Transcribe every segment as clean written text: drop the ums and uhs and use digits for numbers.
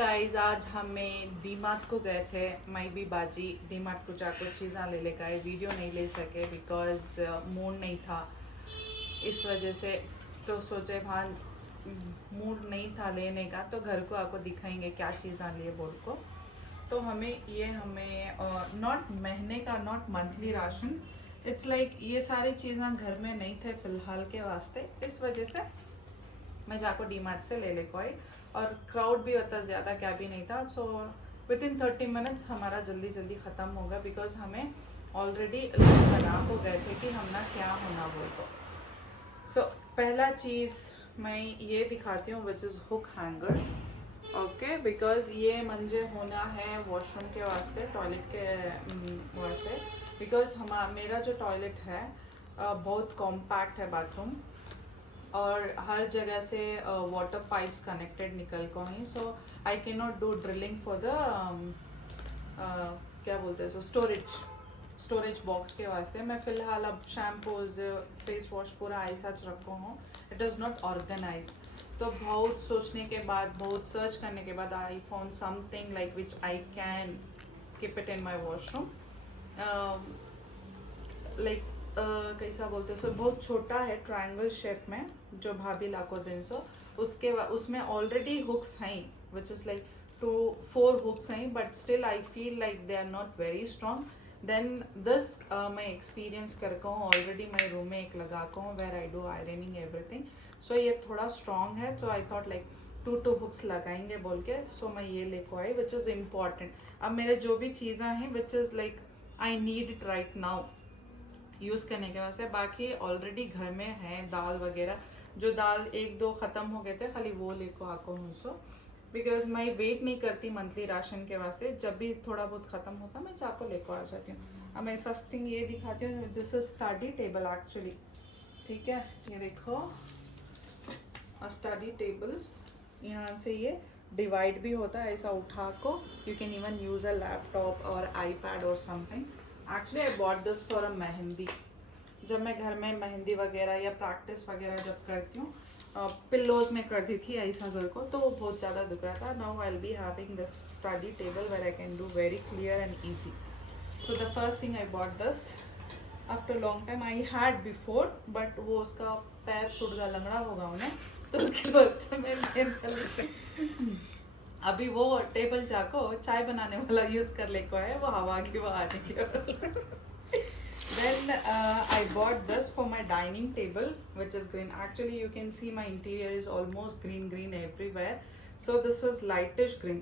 Guys आज हमें डीमार्ट को गए थे। मैं भी बाजी डीमार्ट को जाकर चीज़ा ले लेकर आए। वीडियो नहीं ले सके बिकॉज मूड नहीं था, इस वजह से। तो सोचे वहाँ मूड नहीं था लेने का, तो घर को आपको दिखाएंगे क्या चीज़ा लिए बोल को। तो हमें नॉट महीने का, not monthly ration, it's like ये सारी चीज़ें घर में नहीं थे फ़िलहाल के वास्ते, इस वजह से मैं जाको डीमार्ट से ले को आई। और क्राउड भी उतना ज़्यादा क्या भी नहीं था, सो विद इन 30 मिनट्स हमारा जल्दी जल्दी ख़त्म होगा बिकॉज हमें ऑलरेडी लिस्ट बना को गए थे कि हमना क्या होना बोल को। सो पहला चीज़ मैं ये दिखाती हूँ which is hook hanger. Okay, because ये मंजे होना है वॉशरूम के वास्ते, टॉयलेट के वास्ते। बिकॉज मेरा जो टॉयलेट है बहुत कॉम्पैक्ट है बाथरूम, और हर जगह से वाटर पाइप्स कनेक्टेड निकल को हैं। So I can not do drilling for the क्या बोलते हैं, सो स्टोरेज बॉक्स के वास्ते। मैं फ़िलहाल अब शैम्पूज फेस वॉश पूरा ऐसा रखो हूँ, इट इज़ नॉट ऑर्गेनाइज। तो बहुत सोचने के बाद, बहुत सर्च करने के बाद आई found something like which I can keep it in my washroom. Like कैसा बोलते हैं, सो बहुत छोटा है, ट्रायंगल शेप में, जो भाभी लाको दिन सो उसमें ऑलरेडी हुक्स हैं विच इज़ लाइक 2-4 हुक्स हैं, but still I feel like they are not very strong. Then this मैं एक्सपीरियंस करके हूँ ऑलरेडी, मैं रूम में एक लगा को हूँ where I do ironing everything. So ये थोड़ा स्ट्रॉन्ग है, तो आई थॉट लाइक 2 हुक्स लगाएंगे बोल के। सो मैं ये लेको आई विच इज़ इम्पॉर्टेंट। अब मेरे जो भी चीज़ें हैं which is like I need it right now use करने के वास्ते। बाकी ऑलरेडी घर में है दाल वगैरह, जो दाल 1-2 ख़त्म हो गए थे, खाली वो लेको आको हूँ। सो बिकॉज मैं वेट नहीं करती मंथली राशन के वास्ते, जब भी थोड़ा बहुत ख़त्म होता मैं चाको लेको आ जाती हूँ। अब मैं फर्स्ट थिंग ये दिखाती हूँ, this is study table actually. ठीक है, ये देखो स्टडी टेबल, यहाँ से ये डिवाइड भी होता है ऐसा उठा को। You can even use a laptop और आईपैड और something. Actually I bought this for a mehndi. जब मैं घर में मेहंदी वगैरह या प्रैक्टिस वगैरह जब करती हूँ, पिल्लोज में कर दी थी ऐसा घर को, तो वो बहुत ज़्यादा दुख रहा था। Now I will be having this study table where I can do very clear and easy. So the first thing I bought this after long time. I had before, but वो उसका पैर टूट गया, लंगड़ा होगा उन्हें, तो उसके वास्ते मैं अभी वो टेबल जाको चाय बनाने वाला यूज़ कर ले को है, वो हवा की वो आने की वास्ते। Then I bought this for my dining table, which is green. Actually, you can see my interior is almost green everywhere. So this is lightish green,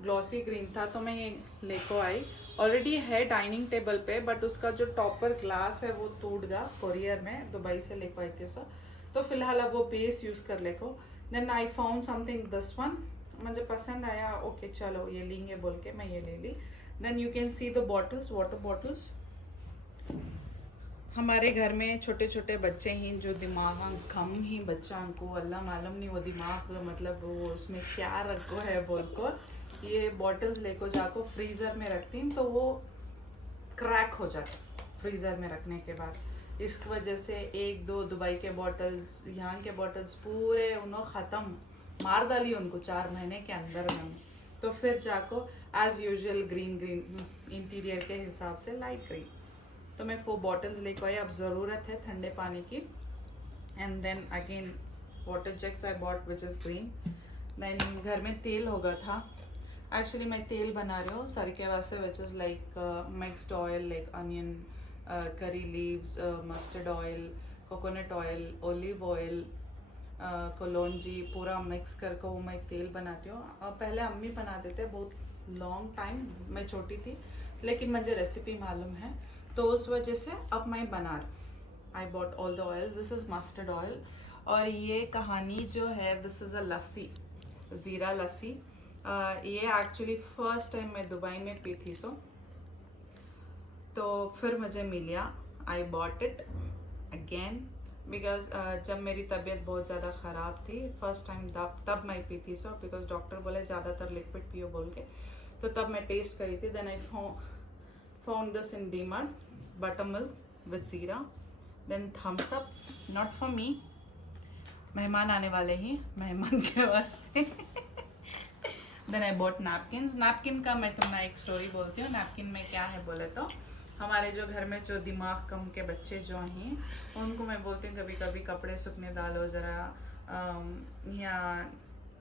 glossy green था, तो मैं ये लेको आई। ऑलरेडी है डाइनिंग टेबल पे, but उसका जो topper glass है वो टूट गया कोरियर में, दुबई से लेको आई थी। सो तो फिलहाल अब वो बेस यूज़ कर लेको। Then I found something this one, मुझे पसंद आया, ओके चलो ये लेंगे बोल के मैं ये ले ली। Then you can see the bottles, water bottles. हमारे घर में छोटे छोटे बच्चे हैं जो दिमाग कम ही बच्चा को अल्लाह मालूम नहीं वो दिमाग मतलब वो उसमें क्या रखो है बोल को। ये बॉटल्स लेको जाको फ्रीज़र में रखती हैं, तो वो क्रैक हो जाते फ्रीज़र में रखने के बाद। इस वजह से 1-2 दुबई के बॉटल्स, यहाँ के बॉटल्स पूरे उन्होंने ख़त्म मार डाली उनको 4 महीने के अंदर में। तो फिर जाको एज़ यूजुअल ग्रीन इंटीरियर के हिसाब से लाइट ग्रीन। तो मैं 4 बॉटल्स लेकर आई, अब ज़रूरत है ठंडे पानी की। And then again water jugs I bought which is green. Then घर में तेल होगा था, एक्चुअली मैं तेल बना रही हूँ सर के वास्ते, which is like mixed oil, like onion, curry leaves, mustard oil, coconut oil, olive oil, कलौंजी, पूरा मिक्स करके वो मैं तेल बनाती हूँ। पहले अम्मी बनाते थे बहुत लॉन्ग टाइम, मैं छोटी थी, लेकिन मुझे रेसिपी मालूम है, तो उस वजह से अब मैं बना रही। I bought all the oils, this is mustard oil. और ये कहानी जो है, दिस इज़ अ लस्सी, ज़ीरा लस्सी। ये एक्चुअली फर्स्ट टाइम मैं दुबई में पी थी, सो तो फिर मुझे मिल गया, I bought it again because जब मेरी तबीयत बहुत ज़्यादा ख़राब थी फर्स्ट टाइम, तब मैं पी थी। सो बिकॉज डॉक्टर बोले ज़्यादातर लिक्विड पियो बोल के, तो तब मैं टेस्ट करी थी। Then I found this in DMart, buttermilk with ज़ीरा, then thumbs up, not for me, मेहमान आने वाले हैं, मेहमान के वास्ते then I bought napkins. Napkin का मैं तुम्हें एक स्टोरी बोलती हूँ। नैपकिन में क्या है बोले तो, हमारे जो घर में जो दिमाग कम के बच्चे जो हैं उनको मैं बोलती हूँ कभी कभी कपड़े सूखने डालो ज़रा, या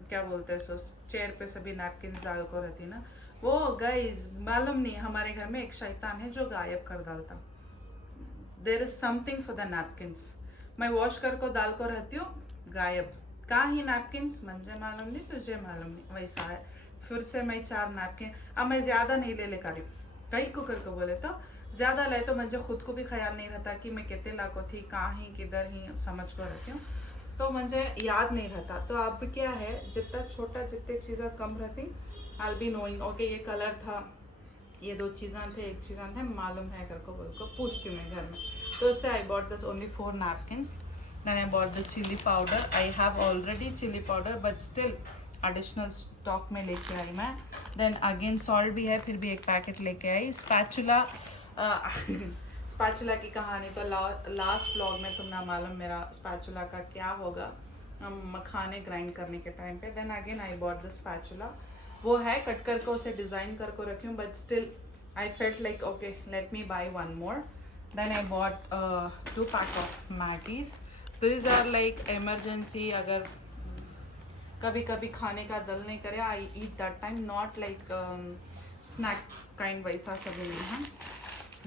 क्या बोलते हैं सो चेयर पे सभी नैपकिन डाल को रहती ना। वो गाइस मालूम नहीं, हमारे घर में एक शैतान है जो गायब कर डालता। There is something for the napkins. मैं वॉश कर को डाल को रहती हूँ, गायब। कहाँ ही नैपकिन्स मुझे मालूम नहीं, तुझे मालूम नहीं, वैसा है। फिर से मैं 4 नैपकिन, अब मैं ज़्यादा नहीं ले रही, कई को करके बोले तो ज़्यादा ले तो मुझे खुद को भी ख्याल नहीं रहता कि मैं कितने लाखों थी, कहाँ ही किधर ही समझ को रहती हूँ, तो मुझे याद नहीं रहता। तो अब क्या है, जितना छोटा जितने चीज़ें कम रहती, आई बी नोइंग ओके ये कलर था, ये 2 चीज़ें थे, एक चीज़ें थे, मालूम है घर को बोल को पूछती हूँ मैं घर में। तो उससे I bought this only 4 napkins. Then I bought the chilli powder. I have already chilli powder but still additional stock में लेके आई मैं। देन अगेन सॉल्ट भी है, फिर भी एक पैकेट लेके आई। स्पैचुला स्पैचुला की कहानी तो लास्ट ब्लॉग में तुमने मालूम मेरा स्पैचुला का क्या होगा मखाने ग्राइंड करने के टाइम पे। Then again I bought the spatula. वो है कट कर को उसे डिज़ाइन कर को रखी हूँ, but still I felt like okay let me buy 1 more. Then I bought 2 pack of Maggis. This are like emergency, अगर कभी कभी खाने का दिल नहीं करे, I eat that time, not like snack kind, वैसा सभी नहीं है।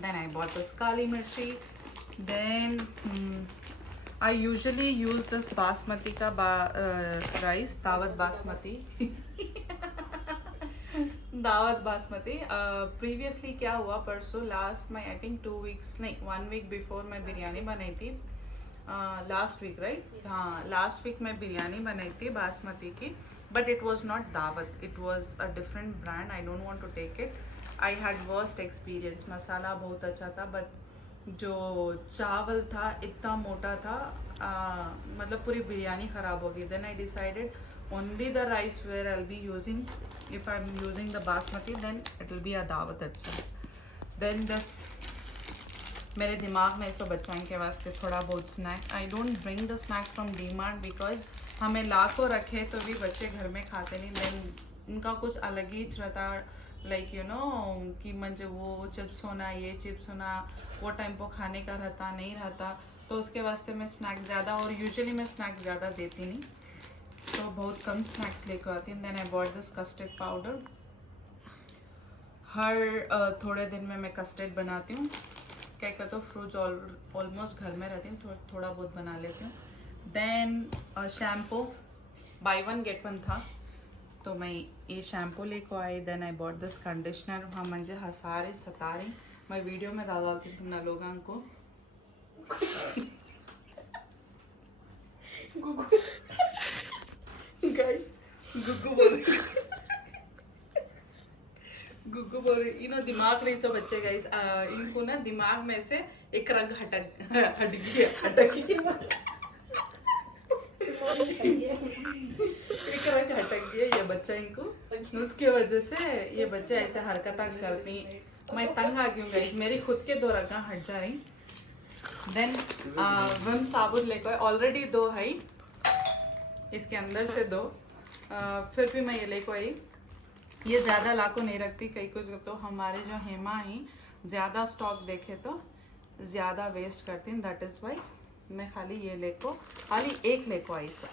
देन आई बॉट दिस काली मिर्ची। Then I usually use this basmati का राइस, दावत बासमती दावत बासमती। प्रीवियसली क्या हुआ, परसों लास्ट में आई थिंक 2 वीक्स नहीं 1 वीक बिफोर मैं बिरयानी बनाई थी। लास्ट वीक राइट, हाँ लास्ट वीक मैं बिरयानी बनाई थी बासमती की, but it was not Daawat, it was a different brand. I don't want to take it, I had worst experience. Masala बहुत अच्छा था बट जो चावल था इतना मोटा था, मतलब पूरी बिरयानी ख़राब हो गई। Then I decided only the rice where I'll be using, if I'm using the basmati then it will be a dawat itself. Then this मेरे दिमाग में सो बच्चों के वास्ते थोड़ा बहुत snack. I don't bring the snack from DMart because हमें ला को रखे तो भी बच्चे घर में खाते नहीं। देन उनका कुछ अलग ही रहता, लाइक यू नो कि मुझे वो चिप्स होना, ये चिप्स होना, वो टाइम पर खाने का रहता नहीं रहता, तो उसके वास्ते मैं स्नैक ज़्यादा, और यूजुअली मैं स्नैक ज़्यादा देती नहीं, तो बहुत कम स्नैक्स लेकर आती हूँ। Then I bought this custard powder. हर थोड़े दिन में मैं कस्टर्ड बनाती हूँ, क्या कहते हो फ्रूट्स ऑलमोस्ट घर में रहती हूँ, थोड़ा बहुत बना लेती हूँ। देन शैम्पू बाय 1 गेट 1 था, तो मैं ये शैम्पू लेको आई। Then I bought this conditioner. हाँ मुझे हसारे सतारे, मैं वीडियो में डालती हूँ तुम लोगों को गाइस गुग्गू बोल रही, इनो दिमाग नहीं सो बच्चे गाइस, इनको ना दिमाग में से एक रग हटक गया एक रग हटक गया ये बच्चा इनको, उसके वजह से ये बच्चे ऐसे हरकतें करती। मैं तंग आ गई हूँ गाइस, मेरी खुद के 2 रगा हट जा रही। देन विम साबुन लेकर ऑलरेडी 2 है इसके अंदर से 2, फिर भी मैं ये लेको आई। ये ज़्यादा लाको नहीं रखती, कई कुछ तो हमारे जो हेमा ही ज़्यादा स्टॉक देखे तो ज़्यादा वेस्ट करती हैं, दैट इज़ वाई मैं खाली ये लेको, खाली एक लेको आई सब।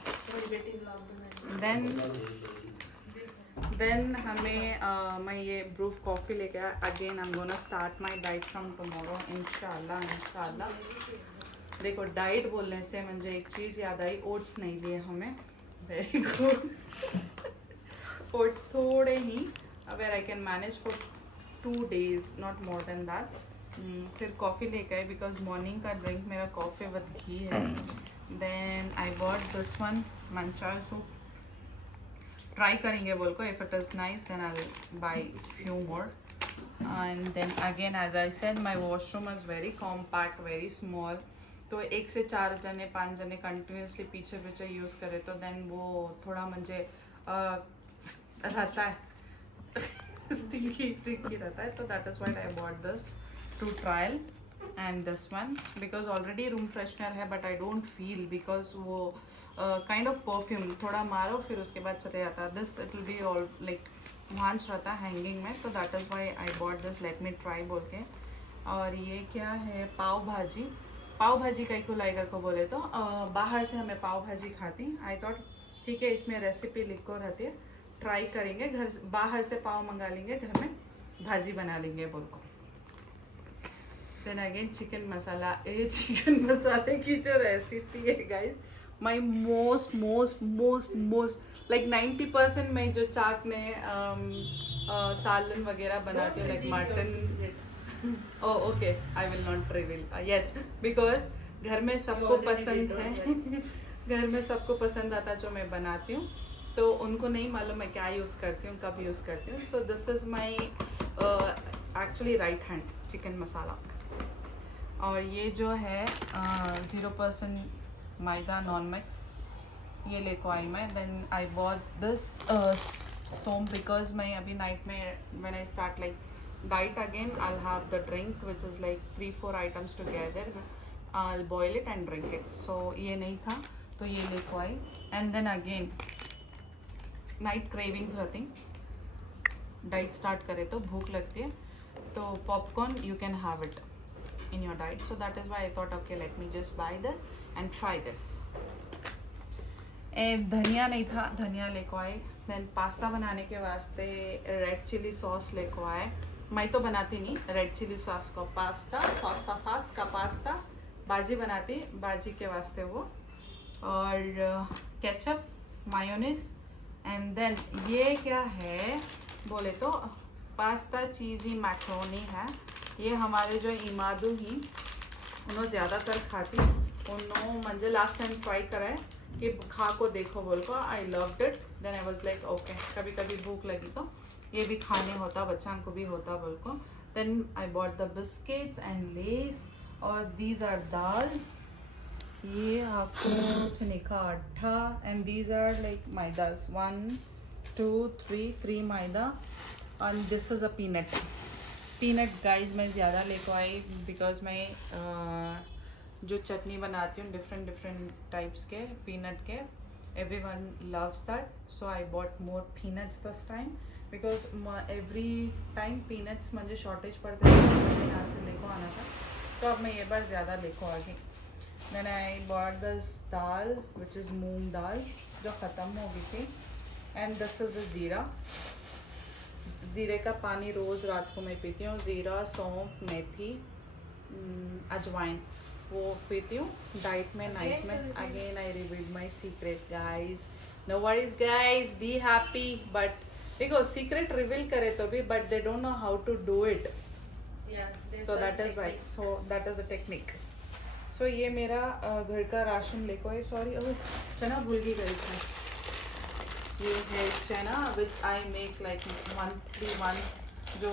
देन हमें मैं ये ब्रूफ कॉफ़ी लेके आया। Again I am gonna start my diet from tomorrow इंशाल्लाह। देखो डाइट बोलने से मुझे एक चीज़ याद आई, ओट्स नहीं लिए हमें, वेरी गुड ओट्स थोड़े ही, where I can manage for 2 days not more than that. फिर कॉफ़ी लेके आए बिकॉज मॉर्निंग का ड्रिंक मेरा कॉफ़ी विद घी है। Then I bought this one मंचार सूप, ट्राई करेंगे बोल को, if it is nice then I will buy few more. And then again as I said my washroom is very compact, very small, तो 1 से 4 जने 5 जने कंटिन्यूसली पीछे पीछे यूज़ करे तो देन वो थोड़ा मुझे रहता है स्टिकी रहता है, तो that is what I bought this to trial. And this one because already room freshener है but I don't feel, because वो काइंड ऑफ परफ्यूम थोड़ा मारो फिर उसके बाद चले जाता है। This it will be all like भांज रहता हैंगिंग में, तो that is why I bought this, let me try बोल के। और ये क्या है, पाव भाजी। पाव भाजी कई को लाइकर को बोले तो बाहर से हमें पाव भाजी खाती। आई थॉट ठीक है, इसमें रेसिपी लिखो रहती है, ट्राई करेंगे, घर बाहर से पाव मंगा लेंगे, घर में भाजी बना लेंगे बोल को। देन अगेन चिकन मसाला। ये चिकन मसाले की जो रेसिपी है गाइस, माई मोस्ट लाइक 90% मैं जो चाक ने सालन वगैरह बनाती हूँ, like mutton. Okay, I will not reveal, yes, because घर में सबको पसंद है घर में सबको पसंद आता जो मैं बनाती हूँ, तो उनको नहीं मालूम मैं क्या यूज़ करती हूँ, कब यूज़ करती हूँ। So this is my actually right hand chicken masala. और ये जो है 0% मैदा नॉन मिक्स, ये लेको आई मैं। Then I bought this some because मैं अभी नाइट में when I start like diet again, I will have the drink which is like 3-4 items together, I will boil it and drink it. So ये नहीं था तो ये लेको आई। And then again night cravings रहती, डाइट स्टार्ट करे तो भूख लगती है, तो popcorn you can have it in your diet, so that is why I thought okay, let me just buy this and try this. धनिया नहीं था, धनिया लेको आए। देन पास्ता बनाने के वास्ते रेड चिली सॉस लेको आए। मैं तो बनाती नहीं रेड चिली सॉस का पास्ता, सॉस का पास्ता, बाजी बनाती बाजी के वास्ते वो, और केचप, मायोनीज। एंड देन ये क्या है बोले तो पास्ता चीज़ी मैक्रोनी है। ये हमारे जो इमादू ही उन्होंने ज़्यादातर खाती, उन्होंने मुझे लास्ट टाइम ट्राई करा है कि खा को देखो बोल को, I loved it. Then I was like okay, कभी कभी भूख लगी तो ये भी खाने होता, बच्चों को भी होता बोल को। Then I bought the biscuits and Lay's, और दीज आर दाल, ये आपको चने का आटा, and these are like maidas 1 2 3 maida, and this is a peanut guys मैं ज़्यादा लेको आई बिकॉज मैं जो चटनी बनाती हूँ डिफरेंट टाइप्स के पीनट के, everyone loves that, so I bought more peanuts this time because every time peanuts मुझे शॉर्टेज पड़ते थे, मुझे यहाँ से लेको आना था, तो अब मैं ये बार ज़्यादा लेको आ गई। Then I bought this dal which is मूंग दाल जो ख़त्म हो गई थी, and this is a ज़ीरा। ज़ीरे का पानी रोज़ रात को मैं पीती हूँ, ज़ीरा, सौंफ, मेथी, अजवाइन वो पीती हूँ डाइट में, नाइट में। Again I revealed my secret guys, no worries guys, be happy. But देखो सीक्रेट रिवील करे तो भी, but they don't know how to do it, so that is why, so that is a technique. So ये मेरा घर का ration लेको है। Sorry चना भूल गई गई इसमें, ये है चना which I make like monthly once, जो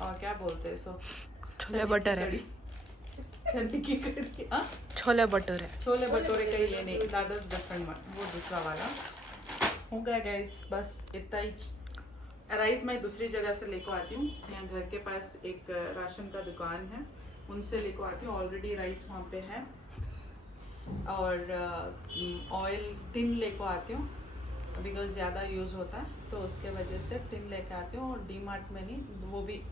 क्या बोलते हैं, सो छोले बटर है, चने की कड़ी, हाँ छोले भटूरे, छोले भटूरे का ये नहीं, दैट इज डिफरेंट वन, वो दूसरा वाला हो गया गाइस। बस इतना ही। राइस मैं दूसरी जगह से लेको आती हूँ, यहाँ घर के पास एक राशन का दुकान है, उनसे लेको आती हूँ। ऑलरेडी राइस वहाँ पे है, और ऑयल टिन लेको आती हूँ बिकॉज ज़्यादा यूज़ होता है, तो उसके वजह से टिन लेके आती हूँ। और डी मार्ट में नहीं, वो भी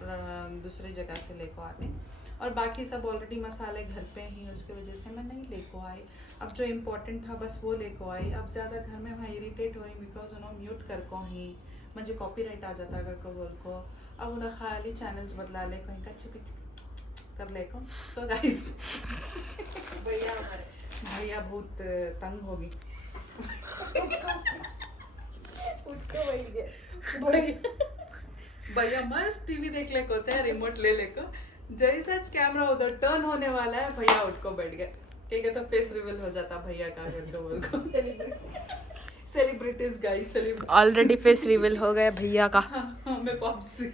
दूसरी जगह से लेको आती हूँ। और बाकी सब ऑलरेडी मसाले घर पे ही, उसकी वजह से मैं नहीं लेको आई। अब जो इम्पोर्टेंट था बस वो लेको आई। अब ज़्यादा घर में मैं इरीटेट हो रही बिकॉज उन्होंने म्यूट कर को ही मुझे कॉपीराइट आ जाता अगर को बोल को। अब उन्हें खाली चैनल्स बदला ले, कहीं कच्ची पिच कर ले को। सो गाइस भैया बहुत तंग होगी भैया मस्त टीवी देख ले को है, रिमोट ले ले को, जैसा कैमरा उधर टर्न होने वाला है भैया उठ को बैठ गया। ठीक है, तो फेस रिवील हो जाता भैया का घर को बोल को। Celebrities guys, celebrity already face reveal हो गया भैया का। हाँ, मैं पॉप्सी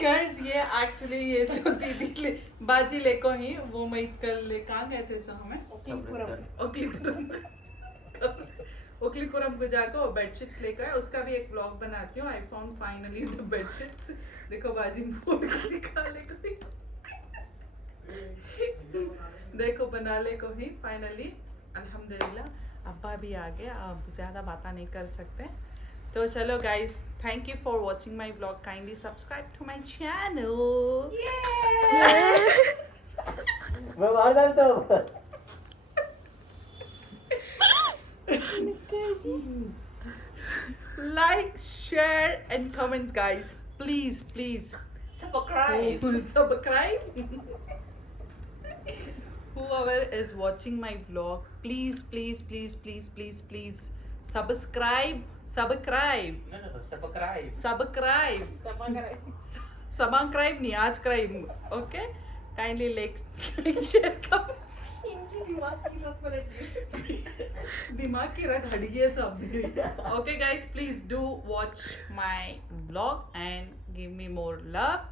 गाइस ये एक्चुअली ये जो दीदी बाजी लेको ही, वो मैं कल कहाँ गए थे, सो हमें ओकलीपुरम को जाकर बेडशीट्स लेकर आए, उसका भी एक व्लॉग बनाती हूँ। I found finally the bedsheets. देखो बाजी मोड़ को निकाले देखो बनाले को ही फाइनली अल्हम्दुलिल्लाह अब्बा भी आ गया. अब ज़्यादा बातें नहीं कर सकते. तो चलो guys, thank you for watching my blog. Kindly subscribe to my channel. मैं बाहर डालता हूँ. Like, share and comment guys. Please, please. Subscribe. Subscribe. Whoever is watching my vlog, please, please, please, please, please, please subscribe. Subscribe. No, subscribe. Subscribe. Subscribe नहीं, आज Cribb. Okay? Kindly like, share, comment. दिमाग की रग हट गई है सब मेरी. Okay guys, please do watch my vlog and give me more love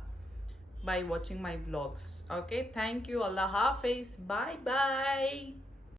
by watching my vlogs. Okay, thank you. Allah Hafiz. Bye bye.